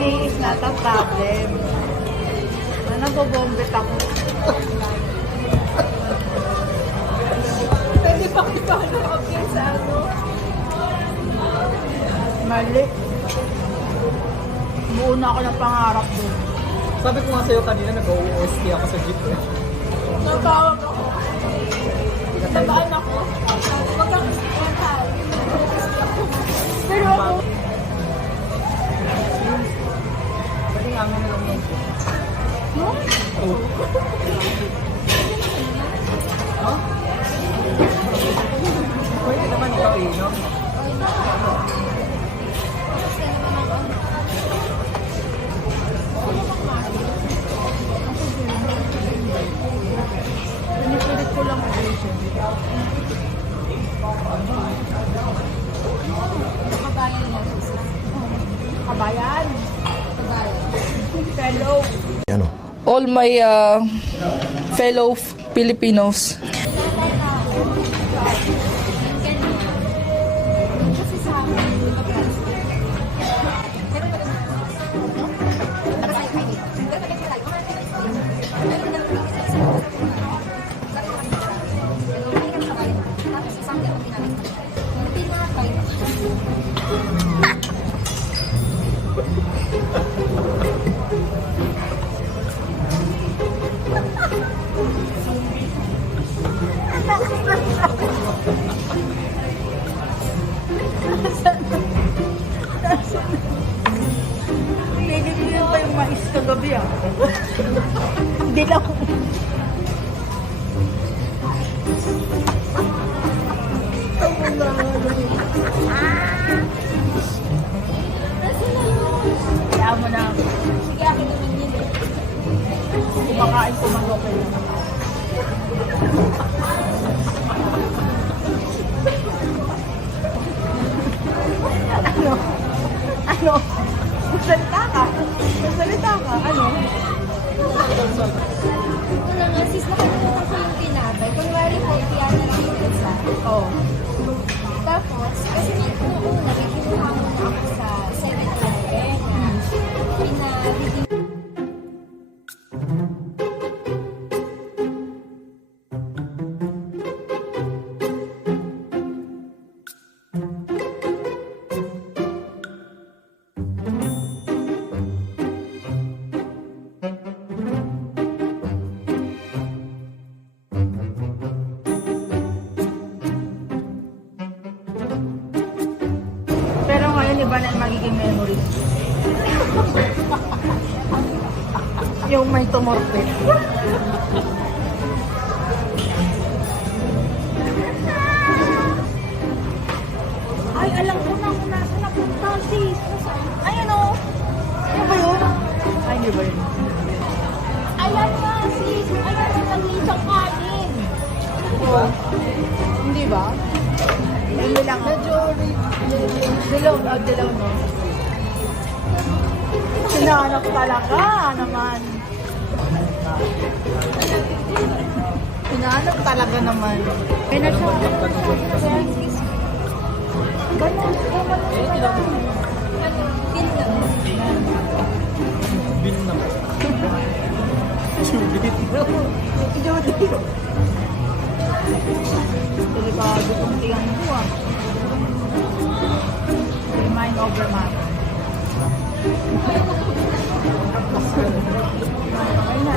money is not a problem. Nabobombit ako. Pwede pa kita na-appear sa ano. Mali. Buo na ako ng pangarap doon. Sabi ko nga sa'yo kanina, nag-OST ako sa jeep eh. Natawag ako. Nabaan ako. Huwag kang iskrental. Pero ako, Pwede nga nga lang yan. no? Huh? Pwede naman ikaw eh, no? Pinipilit ko lang audition. Kabayan mo. Kabayan. Kabayan. Fellow. All my fellow Filipinos. Kasi sa akin, di ba, friends? Pinigil pa yung mais kagabi ah. Hindi lang. Kaya mo na. Sige, akin naman yun eh. Kumakain ko manok eh. Ano? Ano? Magsalita ka? Magsalita ka? Ano? Ito na nga, sis, nakalimutan ko yung tinapay. Kunwari po, kaya na lang yung isa. Oh. Tapos, kasi nung una, may kinuha mo na ako sa 7-Eleven. Pina-redeem. Pero ngayon, iba na yung magiging memory. Yung may tumorpe. Ay, alam ko na kung nasa napunta, sis. Ayun o. Ano ba yun? Ay, hindi ba yun? Ayan nga, sis. Ayan ang nag-isang kanin. Oo. Hindi ba? Hindi lang. Medyo dilaw, dilaw no? Sinanap talaga naman. Sinanap talaga naman. May nagsabi naman sa akin, sis. Ganun, ganun. Ano? Din na. Bin naman. Chubit. Judith. Delikado kong tiyang mo ah. Mind over matter. Ay na.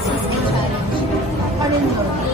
Sis, challenge. Alin mo?